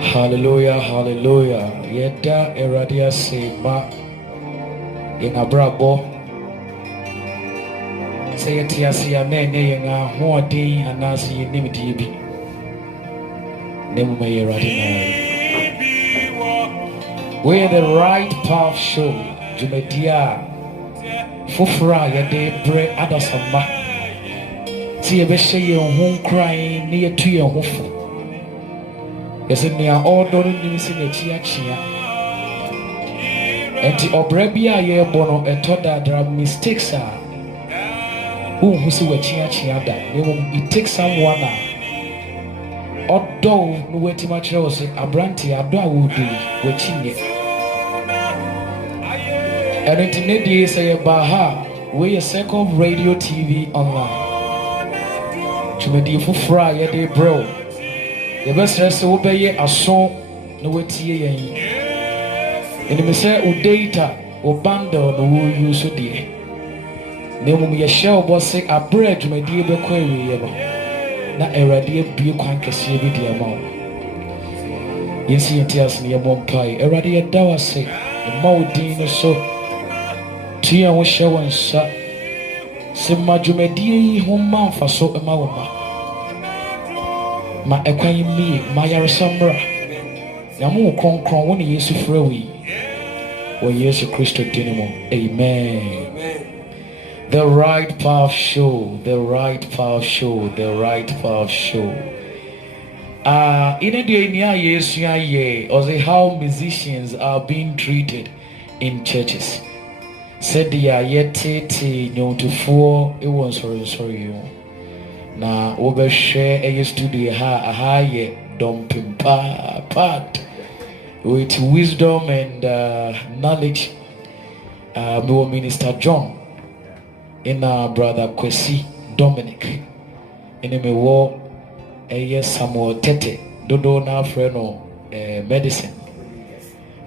Hallelujah, hallelujah. Yeda eradia sema in abrabo. Say it yasi ya nene yenga huadi anasi nimidi bi. Nemu me eradia. We're the right path show. Jumedia Fufra yede bre adasamba. See a beshe ye home crying near to your home. Yes, in near all doing news in the chia. And the obrabia ye bono etoda there mistakes are. Who see what chia da. It takes someone. Although no way too much else, a brandy, a dog would do, watching it. And internet say Baha, we a second radio TV online. To me, the fry a day bro. The best rest will be a song, no way tea. And if you say, O data, or bundle, no will use so dear. There will be a shell was say a bread to my dear Bequary. Na erade abie kwan kese bi de ama wo yensi yentias ne yemo mpai erade yeda wase ma odin no so tia wo hye wonsa se madwumadie yi ho manfa so ma wo ma ekwan mi ma yaresamra ya mo kronkron wo ne Yesu frɛ wi wo Yesu Kristo dinimo amen. The right path show, the right path show, the right path show. In a day near yes, or say how musicians are being treated in churches. Said the yet no to four, it was sorry you. Now over share a studio ha ye dumping part with wisdom and knowledge. Minister John. In our brother Kwesi Dominic in a war Samuel Tete Dodo na freno medicine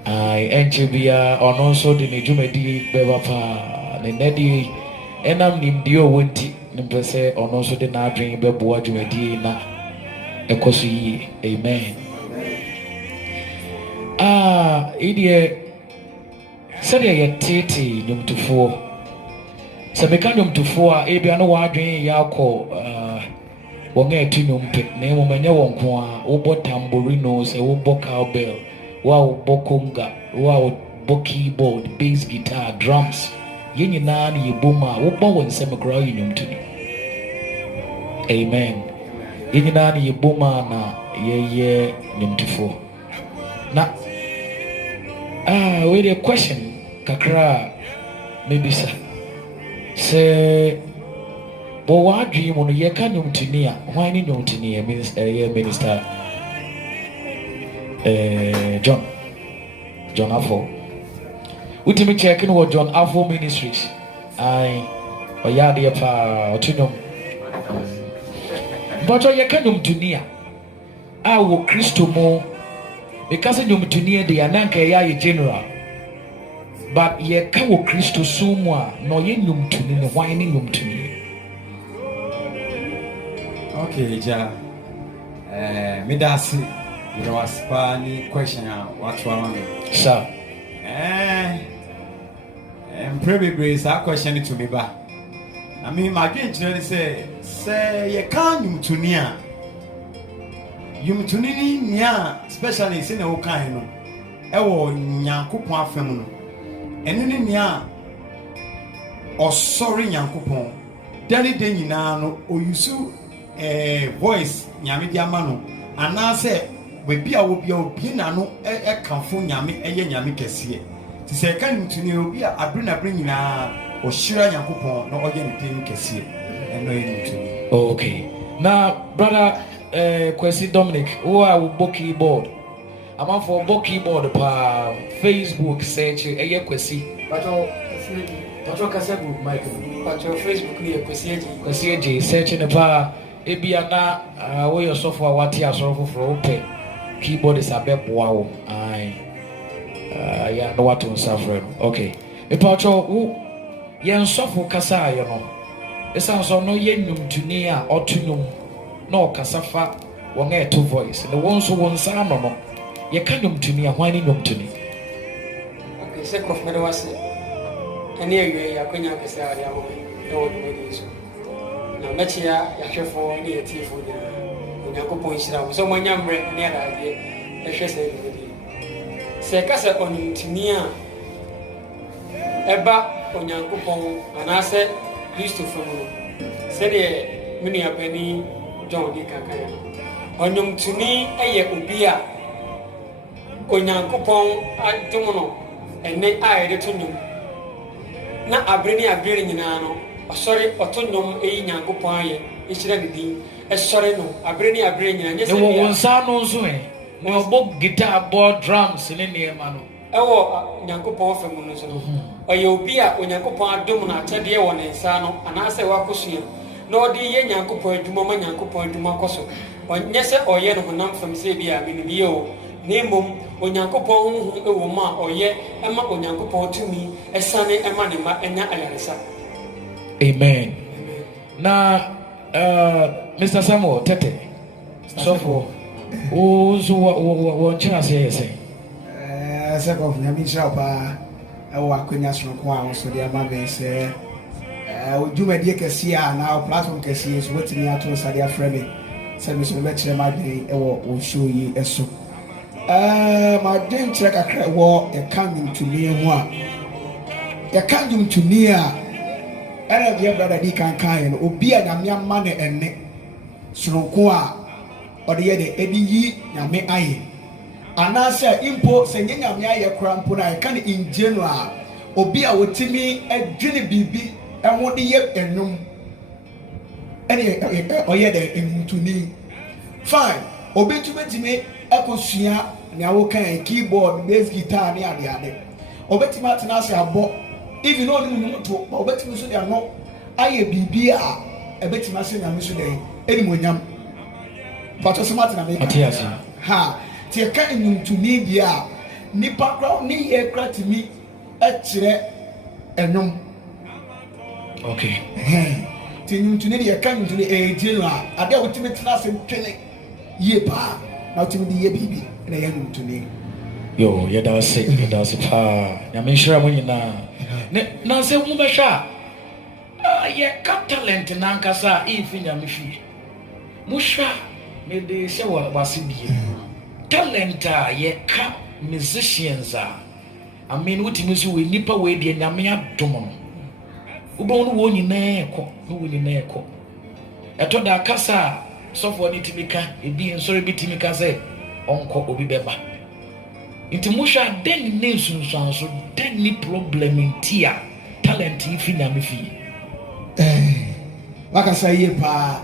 NGBA on also the Nejumedi Bebapa the Nedi enam nimdio wenti nimpese on also the na dream beboa jumedi na ekosu amen. Idie said ya tete numtufo se mekanum tufo a ebia no wadwen yakọ wonga etunum pe na emomanya wonko a wo tambourine se wo cowbell wo conga wo keyboard bass guitar drums yenyina na yeboma wo bo won se mekra yinum tuni amen yenyina na yeboma na ye numtufo na we the question kakra maybe sir say but what dream on ye can you to near why ni no to near minister John Afo ultimate checking what John Afo Ministries I ya de pa otunum but ye can you to near I will Christo mo because you to near the ananka ya general. But ye kawo Christo sumwa no ye num to ni why ni num to ni. Okay, ja. Me das you was pani question what one. Sir. Pray grace that question to me ba. I mean my game generally say ye can num to ni a. Yum to ni nya especially say na wo kan no. E wo Nyankopon afem no. Enu ni nia osori Nyankopon dani de nyina no oyusu voice nyame di ama no anase we bia wo bia obi na no e kanfo nyame eye nyame kese ti se kan mutuni obi a abrina brin nyina o shira Nyankopon no oye ne tin kese eno ye mutuni. Okay, now brother Kwesi Dominic who are with keyboard I'm for book keyboard pa Facebook search Kwesi Pacho Kasebu Michael Pacho Facebook ni Kwesi eji search ne pa ebia na we your software wati asoro for open keyboard is abeboa wo ai ya no what to suffer okay e Pacho wo yen software kasa ayo no esa so no yenum tuni a otunum no kasafa wonga to voice the one so won sa no ye ka nnwomtoni a hwan ne nnwomtoni okay se kof me wase ene ewie ya kwanya kese a ya ho e wo me so na mechia ya hwefo ne ye tifo ni onyankopon hira wo so manya mbre ne adade e hwe se ni se ka se onintini a eba onyankopon anase Christopher mu se de mini abani John di kakaya onintini eye obi a onyankopon ademono ene ayede to nyum na abreni nyina no osori oto nyum eyi nyankopon aye ehira ne din esori no abreni nyina nyese ne wo nsa no nso ne obo guitar board drums ne ne ma no ewo nyankopon fa mu no so no oye obi a onyankopon adom na atede wo ne nsa no anase wakosua na odi ye nyankopon adwuma ma nyankopon adwuma koso onyese oye no honam fam se bia minibiye o nemom onyankopon hu ewo ma oye ema onyankopon tumi esane ema ne ma enya ayaresa amen na Mr. Samuel Tete so for ozo wo nchina se second of nyami shapa ewo akwenya sonko a so de amabe se odwumadi kese a na platform kese so wetimi ato sade afreme se me so be kire ma de ewo o show yi eso ma den kire kakra wo e kan ntumi ho a e kan ntumi a era bia brother di kan kan no obi a nyame ama ne enne sonko a ode ye de edi yi nyame aye anasa impo senye nyame aye krampo na e kan injenu a obi a wotimi adwene bibi enwo de ye enum ene oye de entuni fine obi tumetimi ekosua ne awo kan keyboard bass guitar ne ade obetimi atena se abo even no ni to obetimi so de ano aye bibi a ebetimi ase nyame so de enimonyam pato smart na make ha ti ka enyuntumi bia nipa kra ni ye kra timi akire enum okay ti enyuntuni de ka enyuntuni ejenu a ade a wotimi tena se twene ye pa na wotimi de ye bibi na ye enyuntuni yo ye da se pa nyame nhira mo nyina ne na se mu be hwa ye ka talent na nkasa ifi nyame fi mu hwa me de se wase bie talent a ye ka musicians a I mean wotimi so we nipa we de nyame adom no ubon wo nyina ekọ no wo nyina ekọ eto da kasa sofo ni timika ebi nsori bi timika se onko obi beba nti musha den ne sunsanso den ni problem ntia talent ifi nyame fi wakasa ye pa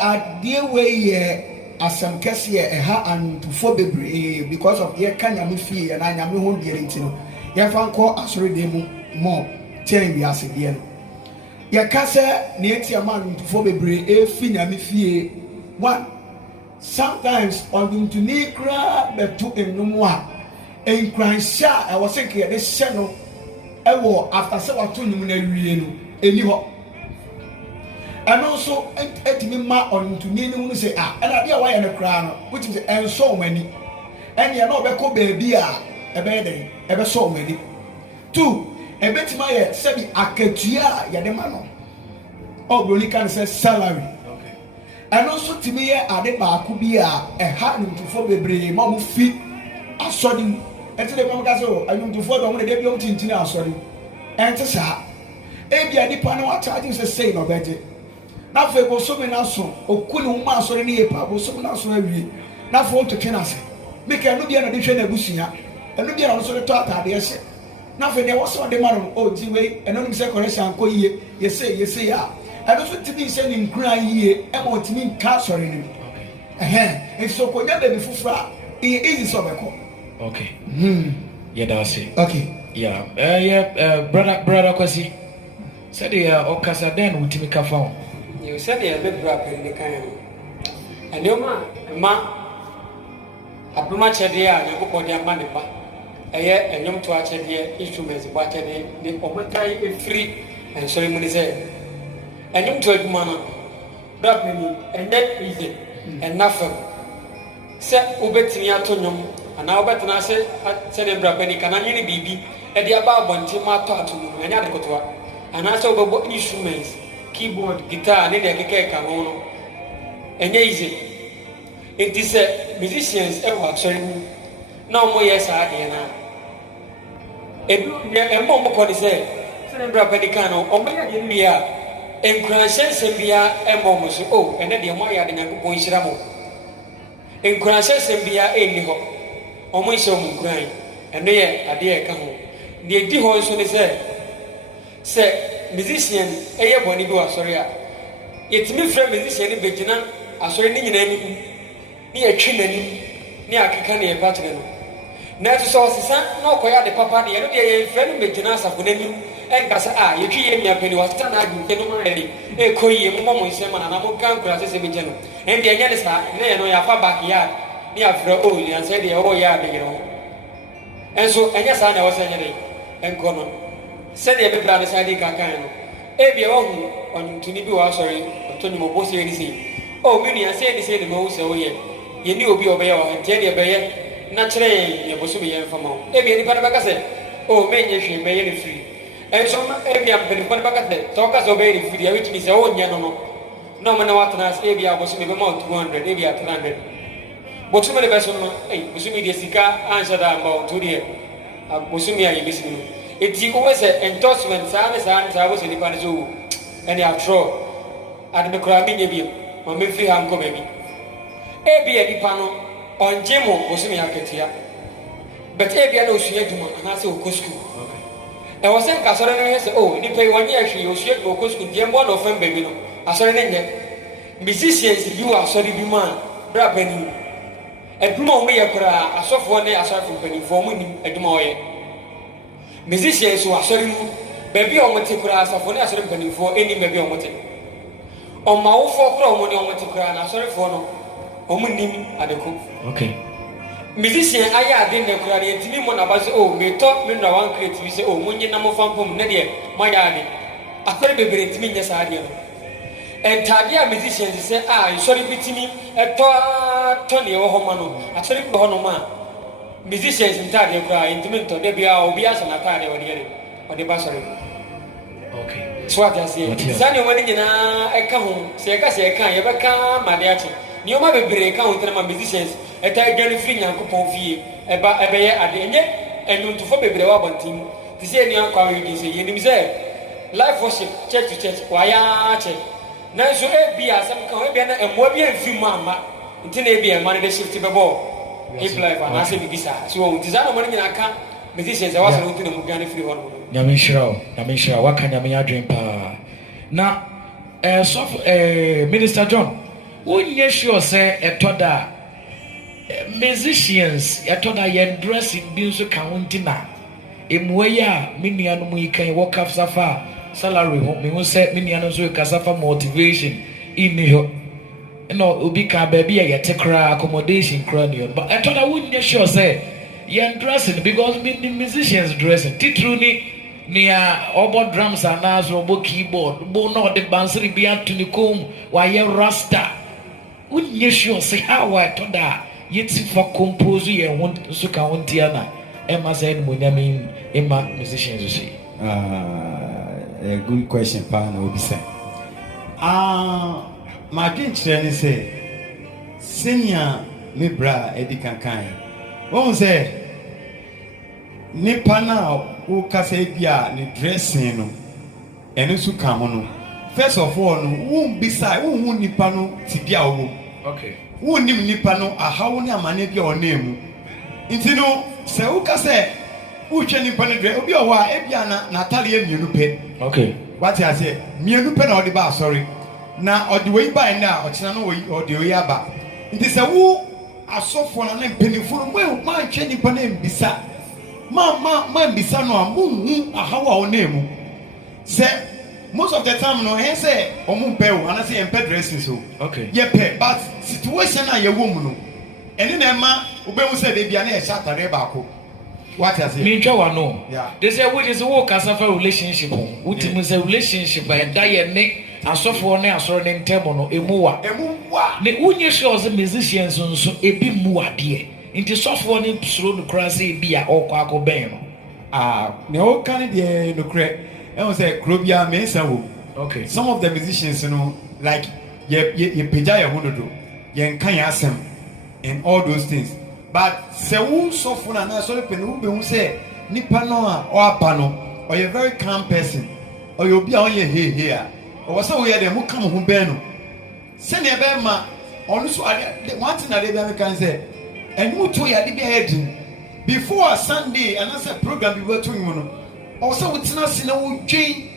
adie we ye asam kese ye ha antufo bebre because of ye kan nyame fi na nyame ho de nti no ye fa nko asori de mu mo ten bi asebie no ye kase na etia man antufo bebre efi nyame fi one sometimes on to ni kra betu enum a enkranhia e wo se ke de hye no e wo after se wato nyum na wie no eni ho ano so etimi ma on to ni no say ah na dia wa ye no kra no which is enso mani ene na obekọ baabi a ebe de ebe so mani two ebetima ye se bi akatua ye de ma no obroni kan say salary and also timi ye ade baako bi a ha ntufo bebre ma mu fi asori enti de pam ka so ntufo do mo de bi o tintini asori enti sa e bia nipa na wa charge say no beje na fe bo so me na so okuni hu ma asori ne ye pa bo so me na so awie na fo to twena se me ka no bia na de hwe na busua enu bia na so de to atade ye se na fe de wo so de ma no o ji we enu nim se correction ko ye ye ya and also to be sending cry ye emo timi nka sori ni and so ko nya baby fufura easy so be ko okay yeah that's it okay yeah brother Kwasi said the okasa den utimi ka fa you said the be bra pe ni kan and you ma abuma chede a yakoko de ama ne ba eye enyom to a chede instruments ba chede ni omotai e free and sorry mu ni say enyum to adwuma no that mean ene easy enough se ubetimi ato nyom ana ubetena se ne bra pani kana nyini bibi e dia ba abonti ma to ato nyom anya de kotoa ana se ubebo instruments keyboard guitar ne de keke ka ho no enye easy it is musicians e wa sorry na mo yes ade na edu ne mo mo ko ni se ne bra pani kana o mo ya ni ya encourage sembia e mo mo so o ene de mo ya de nyankopon hira mo encourage sembia e ni ho o mo hye mo kuran ene ye ade e ka ho de di ho so ni se musician e ye boni bi wa sorry a yetimi frɛ musician ni begina asɔre ni nyina ni ni atwi nani ni akeka ne ebatire no na to so sesa na okoya de papa de ye no de ye frɛ no begina asafo nani enkasa a yetwi ye mia peni wasta na adu ke no ma ready e koyi mo mo nsem na na mo kan kura sese be geno en de nya ne sa na ye no ya fa backyard ni afrɛ o ni anse de ye wo ya de gero enso enya sa na wo se nya de enko no se de be bra ne sa de kakan no e bia wo hu ontuni bi wa sorry ontuni mo bo se ni si o mi ni anse ni se de mo se wo ye ye ni obi obe ye wa ntie de be ye na kire ye bo so be ye mfama e bia ni pa na ba ka se o me nye hwe be ye ni free enso e bia be ni pa na ba ka se to ka so be ni free ya witini se o nya no ma na watana se e bia bo so me be ma 200 e bia 300 bo so me le be so no bo so me de sika ansha da mba to de bo so me ya ye be si no eti ko we se endorsement sa bo se ni pa ne so ene atro ade me kura mi nye bi ma me free ha nko be bi e bia ni pa no onje mo bo so me akatia but e bia na osuya duma ana se okosku e wo se nka sore no ye se o ni pay wani ahwe osuya okosku die mbo na ofem be bi no asore ne nye musicians bi wa asore bi ma bra pani eduma o me ye kura asofo ne asofo pani fo mu ni eduma o ye musicians wa asore mu be bi o mo te kura asofo ne asore pani fo eni be bi o mo te o ma wo fo kura o mo ne o mo te kura na asore fo no o mu nim adeko okay musician aya ade ne kura ne timi mo na ba se o me to me na wan create bi se o mo nyi na mo fampom ne de ma ya ade akore bebere timi nya sa ade no entade a musicians se sorry bitimi to ne wo ho ma no asori ko ho no ma musicians entade kura intimi to de bia obi asa na tade wo de o de ba sorry okay so what I say sani o mani nyina e ka ho se e ka ye be ka ma de achi ni o ma bebere ka ho tena ma musicians eta gani free nyankopon fie e be ye ade enye enuntu fo bebere wa bontin ti se ni akwa we di se ye nim se life worship church to church wa ya che na so e bia asem ka e bia na emwa bia mfi mu ama nti na e bia ma na de shift be bo e life ana se bibisa so o ti za no mani nyina ka musicians e wa so nti na mu gani free one nyame nhyira waka nyame adwen pa na Minister John wonye sure say etoda musicians etoda yen dressing bi nso ka wonti na emuwe ya minianu mu ikan wo kafsafa salary ho me ho say minianu nso kasafa motivation ini ho no obi ka ba bia yete kra accommodation kra ni but etoda wonye sure say yen dressing because the musicians dressing titruni nia obo drums and obo keyboard bo no the bansiri bi atuni kom wa ye rasta wonye sure say how I told that yeti for compose ye won so ka won tia na e ma say no nyame e ma musicians say a good question pa na obi say ma din kire ni say senior me bra edi kankan won say nipa na wo kasa bia ne dressing no eno su ka mo no first of all no won beside won nipa no ti bia wo okay won nim nipa no ahawo ne amane bia o na emu nti no se wo kasa wo hwe nipa no dre obi o wa e bia na natale e mienu pe okay what I say mienu pe na o de ba sorry na o de we ba na o kina no o de we aba nti se wo asofo na na mpenifo no mo ma hwe nipa na mbisa ma mbisa no amu ahawa onemu say most of the time no he say omu pe o ana say empe dressing so okay ye pe but situation na ye wom no ene na ma obemu say de bia na e shatare ba ko what I say me twa wa no yeah they say what is wo kasafa relationship uti mu say relationship and that ye ne asɔfoɔ ne asɔre ne ntɛm no emu wa ne wonye sure ɔsɛ musicians nso ebi mu adeɛ nti sɔfoɔ ne soro no kora sɛ ebi a ɔkɔ akɔ bɛn no ne ɔka ne deɛ nokorɛ ɛwɔ sɛ kuro biara mɛnsa wɔ okay some of the musicians like yɛ pagya yɛ ho dodo yɛnka yɛn asɛm and all those things but sɛ wo sɔfo no anaa sɔre pɛ no wobɛhu sɛ nipa no a ɔaba no ɔyɛ very calm person ɔyɛ obi a ɔyɛ hehe a ɔwɔ sɛ woyɛ dɛ moka mo ho bɛn no sɛnea ɛbɛma ɔno so one thing na de bi ameka sɛ ɛnum to yɛ ade bi ayɛ den before Sunday anaasɛ program bi bɛto nwom no ɔwɔ sɛ wotena ase na wodwen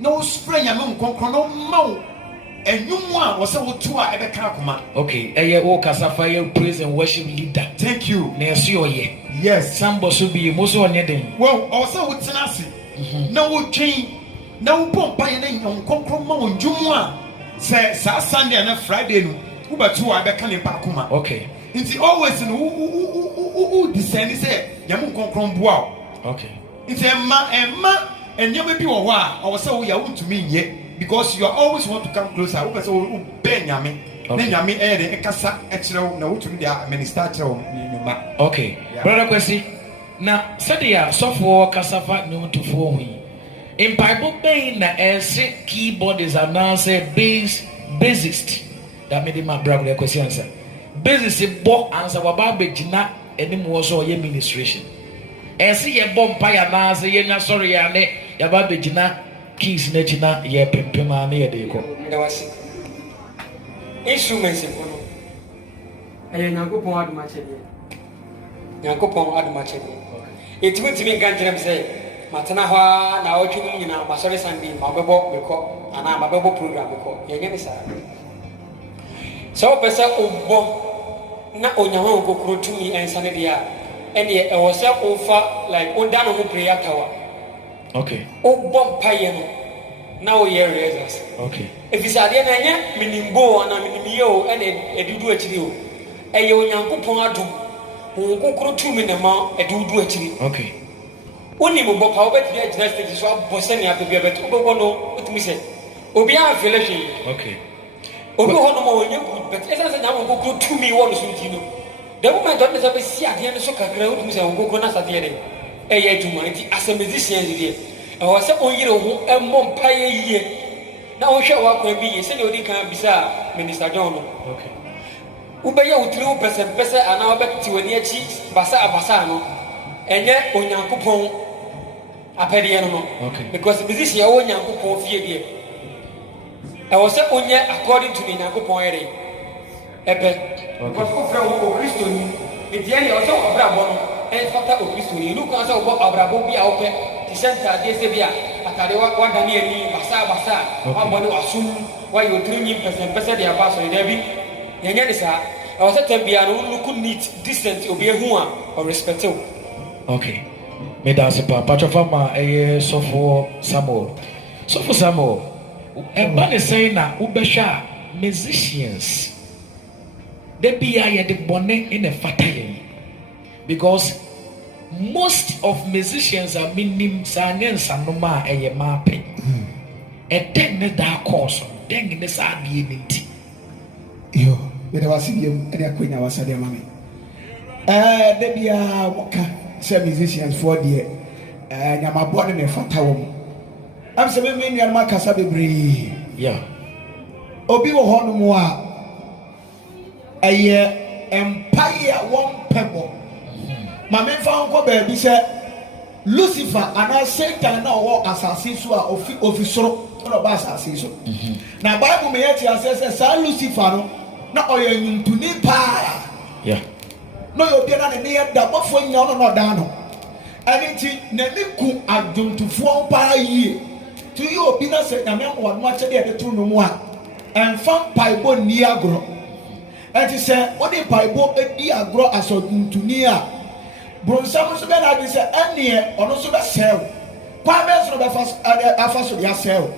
na wospray nyame nkɔnkɔn na ɔma wo ɛnwom a wɔ sɛ woto a ɛbɛka akoma okay ɛyɛ wo kasafa yɛ praise and worship leader thank you na ɛso ɔyɛ yes sambo so bi mo so ɔnyɛ den well ɔwɔ sɛ wotena ase na wodwen na wobɔ mpaeɛ na nyame nkɔnkɔn ma wo ndwom a sɛ saa Sunday na Friday no wobɛto a ɛbɛka nipa akoma okay nti always no wo discern sɛ nyame nkɔnkɔn boa wo okay nti ɛma ɛnyɛma bi wɔ hɔ a ɔwɔ sɛ woyɛ wontumi nyɛ because you always want to come closer wo pɛ sɛ wo bɛn nyame na nyame ɛyɛ de ɛkasa ɛkyerɛ wo na wotumi de minister kyerɛ wo ne ma okay brother Kwesi na sɛdeɛ sɔfoɔ kasafa nnwomtofoɔ ho yi mpaebɔ bɛn na ɛsɛ keyboardist anaasɛ bassist da mede ma brother Kwesi ansa bassist bɔ ansa waba abɛgyina anim wɔ so ɔyɛ ministration ɛsɛ yɛbɔ mpaeɛ anaasɛ yɛnya sɔre yɛ ane yɛba abɛgyina keys na gyina yɛ pempem a ne yɛde kɔ instruments ko no ɛyɛ nyankopɔn adomakyɛdeɛ nyankopɔn adomakyɛdeɛ ɛtumi nka nkyerɛ m sɛ matena hɔ a na ɔtwe no nyinaa masɔre Sunday mabɛbɔ mekɔ anaa mabɛbɔ program mekɔ yɛnyɛ ne saa sɛ wopɛ sɛ wobɔ na onya ho nkokoro tumi ɛnsa ne deɛ a ɛneɛ ɛwɔ sɛ wofa like woda no ho prayer tower okay wobɔ mpayɛ no na woyɛ rehearsals okay ɛfisɛ adeɛ no ɛnyɛ menimbo anaa menimyɛ o ɛne ɛdudu akyiri o ɛyɛ onyankopɔn adom wo nkokoro tumi ne ma ɛdudu akyiri okay wonim bɔ pa wobɛtumi agyina stage so abɔ sɛnea apɛ bia bɛto wobɛbɔ no wotumi sɛ obiara mfele hwee okay obi hɔ no ma ɔnyɛ good but ɛsɛne sɛ nyame nkokoro tumi wɔ no so nti no the moment ɔne sɛ bɛsi adeɛ no so kakra wotumi sɛ nkokoro no asadeɛ de ɛyɛ adwuma nti as a musician deɛ ɛwɔ sɛ ɔyere ho ɛmmɔ mpaeɛ yie na ɔhwɛ w'akwan bi yie sɛdeɛ ɔdi kan bisa Minister John no okay wobɛyɛ wo tiri wo pɛsɛmpɛsɛ anaa wobɛtete w'ani akyi basa no ɛnyɛ onyankopɔn apɛdeɛ no okay because musician ɛwɔ onyankopɔn fie deɛ ɛwɔ sɛ onyɛ according to the nyankopɔn yɛde ɛpɛ because wofrɛ wo okristoni nti ɛne ɛwɔ sɛ wɔbrabɔ no ɛmfata okristoni ɛnu kan sɛ wobɔ abrabɔ bi a wopɛ te sɛ ntadeɛ sɛ bi a atade wadane ani basa wabɔ ne wasom wayɛ otiri nyi mpɛsɛmpɛsɛ de aba asɔre daabi yɛnyɛ ne saa ɛwɔ sɛ tam biara no wolook neat decent obi ahu a ɔrespect wo okay meda ase pa patwɔfa ma ɛyɛ sɔfoɔ Samuel ɛba ne sɛn na wobɛhwɛ a musicians da bia yɛde bɔne ne fata yɛn because most of musicians a menim saa nyɛ nsanoma a ɛyɛ maa pɛ ɛdɛn ne daa kɔɔ so dɛn ne saa adeɛ ne nti yo mede wase biam ɛne akwanya wasadeɛ ma me da bia wɔka sɛ musicians foɔ deɛ nyamabɔ ne fata wɔ mu am sɛ me nuanom akasa bebree yeah obi wɔ hɔ no mu a ɛyɛ mpaeɛ a wɔmpɛ bɔ ma memfa nkɔ baabi sɛ Lucifer anaa Satan na ɔwɔ asase so a ofi soro na ɔba asase so na Bible me yɛte asɛ sɛ saa Lucifer no na ɔyɛ nwuntuni paa yeah na ɔyɛ obi na ne yɛ da bɔfoɔ nya ɔno na ɔda no ɛne nti n'ani ku adwontofoɔ paa yie to yi obi na sɛ nyame wɔn mo akyɛde yɛde to no mu a ɛmfa mpaebɔ nni agorɔ ɛnti sɛ wode mpaebɔ edi agorɔ asɔdwontuni a bronsam nso bɛ na adi sɛ ɛneɛ ɔno nso bɛsɛw kwan bɛyɛ so no afa so de asɛw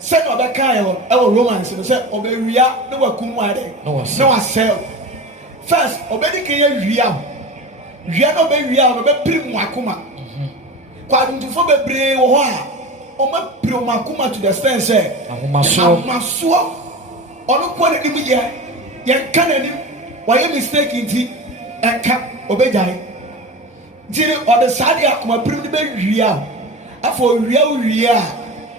sɛdeɛ ɔbɛka ɛwɔ Romans no sɛ ɔbɛwia na wakum mu ade na wasɛw first ɔbɛdi kan yɛ wia na ɔbɛwia ɔbɛpiri mu akoma kwadwontofoɔ bebree wɔ hɔ a Oma Piromakuma to the stand say, Amaso, or no point in the young Canada, why you mistaking tea and cap obey. Did or the side of my primitive real, for real,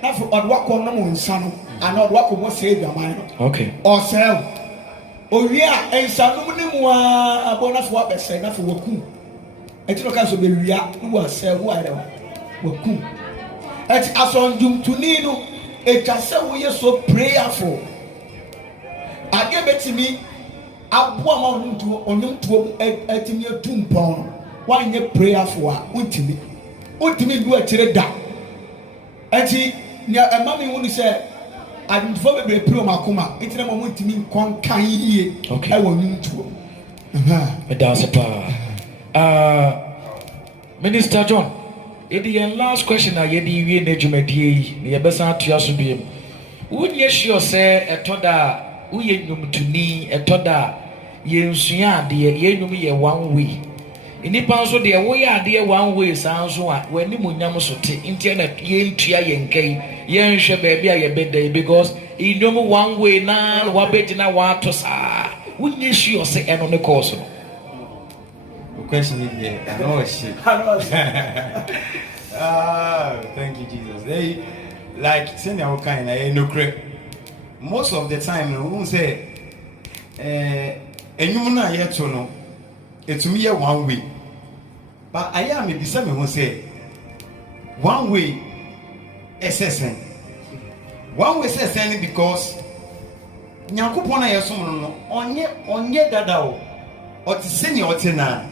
not for what on the moon, son, and not what was saved your mind. Okay. Or sell. Oh, yeah, and some a bonus what they say, not for Waku. And you can be real who was sell whatever. Waku. As on Doom to Nino, it can say we are so prayerful. I gave it to me. I want to on you to a timid tomb pound. Why you prayerful? Ultimate do a cherry down. And she, near a mommy who said, I didn't follow the Piromakuma. It's a moment to me, can ye? Okay, I want you to. That's a power. Minister John. The last question I had you in Jumedi, the Abessa to Yasubim. Would you sure say a toda, we ain't to me, a toda, you see, dear, you me a 1 way. In the Panso, dear, we are dear 1 way sounds when the Munyamosote, internet, yen tia yenke, yen she baby a bed because you know 1 way now, what bet in a water, sir. Wouldn't you sure say and on the course? Question here. I know shit. Thank you, Jesus. They like saying our kind of no crap. Most of the time, we won't say, and you know, yet to know it's me a 1 way. But I am maybe some who say 1 way assessing. 1 way assessing because Nyakupona Yasum on ye dadao or to senior or tena.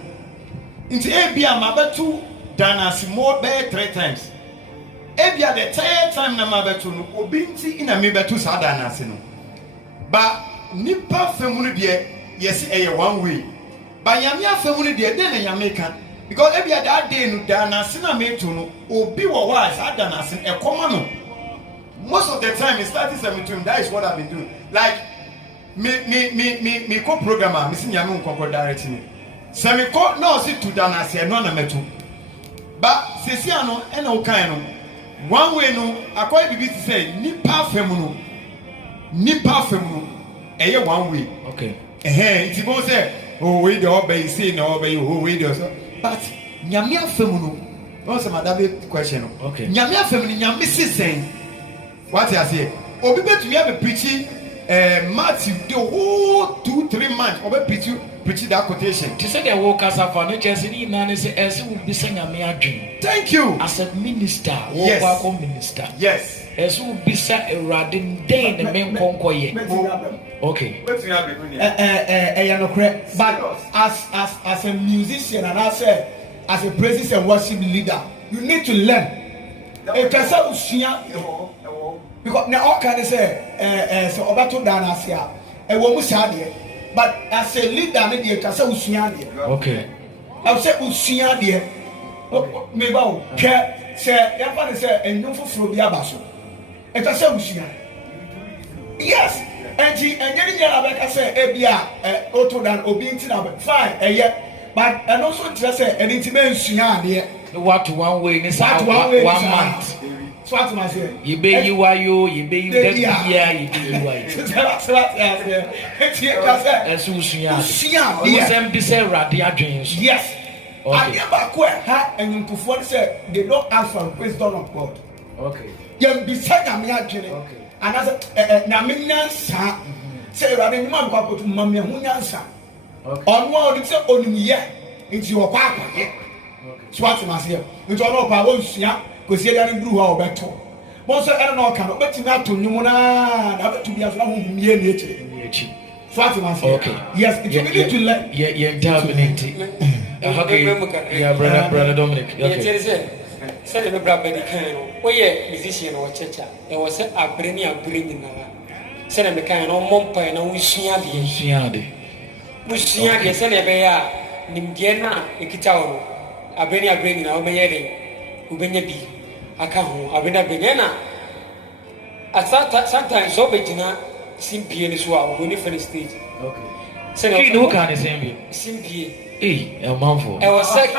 Into Abia Mabatu Danas more bad 3 times. Abia the 3rd time na Mabatu Obinti in a Mibatu Sadanasino. But Nipa family dear, yes, a 1 way. But Yamia family dear, then a Jamaican. Because Abia that day no Danasina Metuno, Obi wa wise, Adanasin, a common. Most of the time it's 37, that is what I've been doing. Like me co-programmer, Miss Yamun Concord directing. Semi court no sit to Danasi and none metu. But Sesiano and Okaino 1 way no, I quite be to say Nipa Femuno, a 1 way. Okay. It's going to say, oh, wait, the obey, say no, obey, oh, wait, but Yamia Femuno, what's my question? Okay. Yamia Femuno, Yamisi saying, what I say, or be better to have a preaching. Matthew, the whole 2-3 months, over preaching that quotation. She said, I woke us up on it as in as would be saying a mere dream. Thank you. As a minister, yes. Minister. Yes. As would be set a radding day in the main concoy. Okay. But as a musician and I say, as a praise and worship leader, you need to learn. Because now all can say, so Obato Danasia, a woman said, but as a leader, maybe a Casa Usiania. Okay. I'll say Usiania. Maybe say, everybody say, and no for the Abaso. And Casa Usia. Yes, and she and getting Yabaka say, Ebia, Otto than Obintin, fine, a year, but and also just say, an intimate Usiania. What 1 way is out 1 month. Swat myself. You be you are you be you get yeah, you be you are. Yes. I never quit her and into for say they don't ask for wisdom of God. Okay. You be said I'm actually. Okay. And as a Naminansa say rather than man go to Mamma Hunyansa. Okay. On one it's only year into your papa. Okay. Swat myself. It's all over once, yeah. Because you didn't do our better. Most I don't know, can bet not to Numana, never to be as long as you nature. Okay. Yes, it's need to let yeah, terminate. Yeah, brother Dominic. Okay. Said the brother can. Oh, yeah, musician or church. There was a brilliant. Said the kind of Mompa and Wishiadi. Wishiadi, said a bear, Nimdiana, Ikitao, Abenia bringing our Mayeri, Ubenabi. Akahu abena benyana asata sometimes so bejina simpie ni so a go ni first stage. Okay. Say no can simpie Hey, a manful. I was like,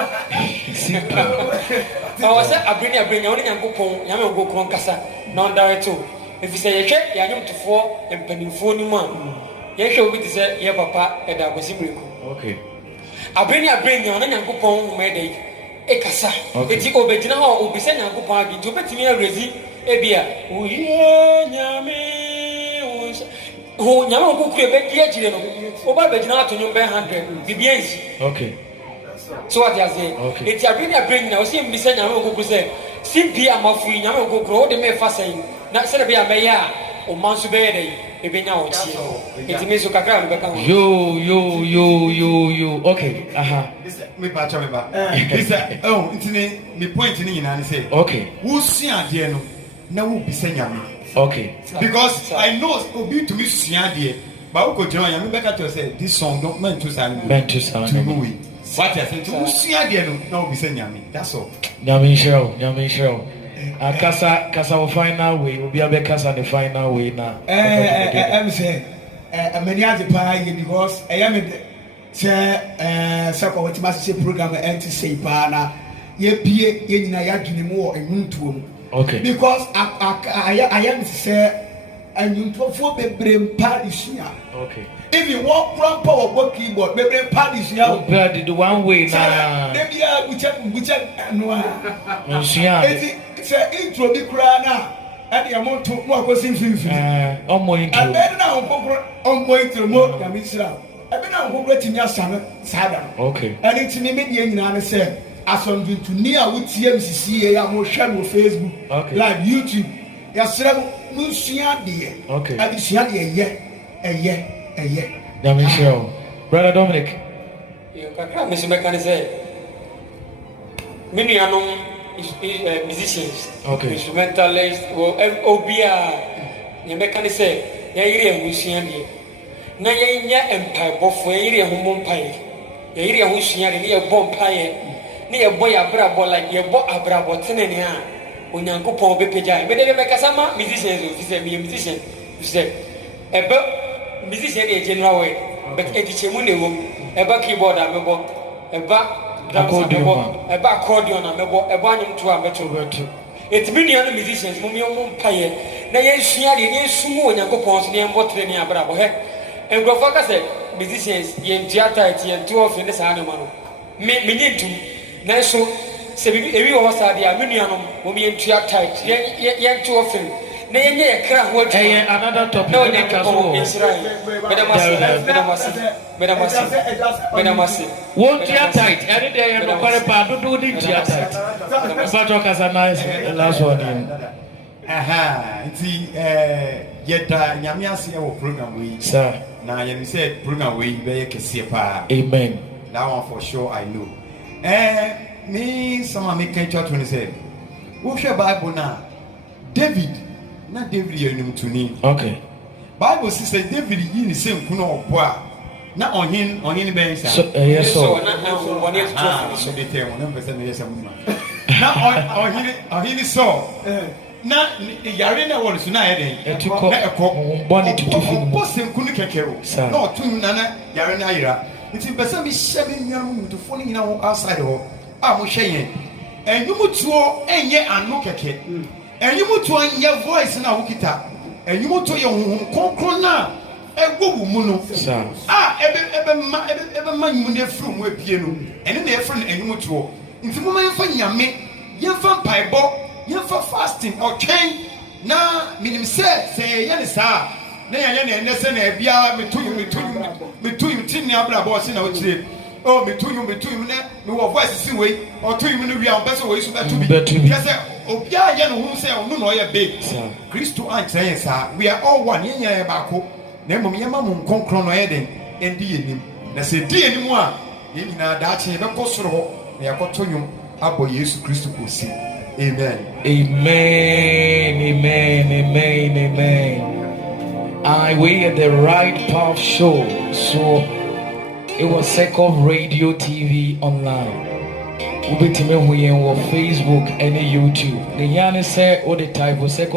Simple. I was like, I bring only Yanko Pong, Yaman go Croncassa, non directo. If you say a check, Yanum to 4 and penny 4 new man. Yes, you'll be to say, yeah, papa, and I was in. Okay. I bring on Yanko Pong, Mede, a cassa. It's Obedina or Obisen Yanko Pong, to bet me a resi, a beer. Who never go create a over Bedina to New 100, BBS. Okay. So what I say, it's a bring now, see me saying, I will go say, simply I'm a free, I will go grow the may saying, not say be a mayor or Mansubere, if you know it's means to Kakam. You. Okay. Me patch me back. Oh, it's me pointing in and say, okay. Who's seeing Diano? Now will be saying okay. Because I know Obi to me Siadia, but Uncle John, I'm back to say this song don't meant to sound to movie. What I said to Siadia, no, be saying Yami. That's all. Yami show. Casa final way, will be a Becassa the final way now. I'm saying, many other pie because I am a Sako with Master program and to say, Pana, ye pie, ye Nayaki more and moon to him. Okay. Because I am say, and you for the brain parties here. Okay. If you walk from power work keyboard, maybe parties here. But the one way now. Maybe which no. It's an intro the crana. And the amount to walk was in I'm going to. And then now I'm going to more than Mr. I've been out waiting your son, Sada. Okay. And it's me, and say. As I'm going to near with CMCC, I'm on Facebook, okay. Like YouTube. Yes, sir, okay. And it's a year. Yami Brother Dominic. You can come, Mr. Mechanic say. Many are musicians, okay. Instrumentalists, or Obia. You mechanic say, Yairi Musian. Naya Empire, both for Area Home Pie. Area Husian, near Bomb Pie. Near boy abrabo like your boy abrabo tenenia. When you go for Bepeja, but they make a summer musicians, if you say me a musician, you say a musician in general way, but a teacher room, a back keyboard, a back accordion, a banyan to a better. It's many other musicians, Mummy Pie. Now, yes, yes, soon you go pons near Botrenia Bravo. And Grofaka said, musicians, yen theatre, and 2 of in this animal. Me need to. Nanso se bibi ewi wo sa dia menuanom wo me ntua tight ye too often na ye ye kra ho atu another topic no ne ka so Bedamasi won tua tight ene de ye no pare pa do di tua tight ba to kasa nice last one nti yeda nyame ase e wo program we sir na ye say program we be ye kese pa amen that one for sure I know. Me some make church when he said, "What's your Bible now?" David, not David, you know to me. Okay. Bible says David in the same kuno boa. Not on him bench. Yes, so. So they tell 100% yes, Now on him so. Na yarena won so na yeden e ko boni tutu fi mo sem kunu kekero na otun na yarena ayira nti pese mi hye me nwa mu to foni nyina wo outside ho a mo hye yen enyumutuo enye anu keke enyumutuo enye voice na wo kita enyumutuo ye honhom konkron na egbobu mu no ebe ma nyimu na efru mu epie no ene na efru enyumutuo nti mo man fa nyame yemfa mpaibo yemfa fasting or train na minim se ye ne sa na ya ne ne se na bia metuyum tinni abra bo se na o kire oh metuyum ne me wo voice si we o tuyum no wi am pese we so betu bi se obia ye no hu se onu no ye big Kristo an kire sa we are all one ye nya ba ko na mom ye ma mo nkonkron no ye den endi ye nim na se di enim a ye nyina da che be ko soro ho na ya ko toyum abo Yesu Kristo ko si. Amen. Amen. Amen. Amen. Amen. We at the Right Path Show. So it was Second Radio TV online. We be on Facebook and YouTube. The Yanni said all the type of Second.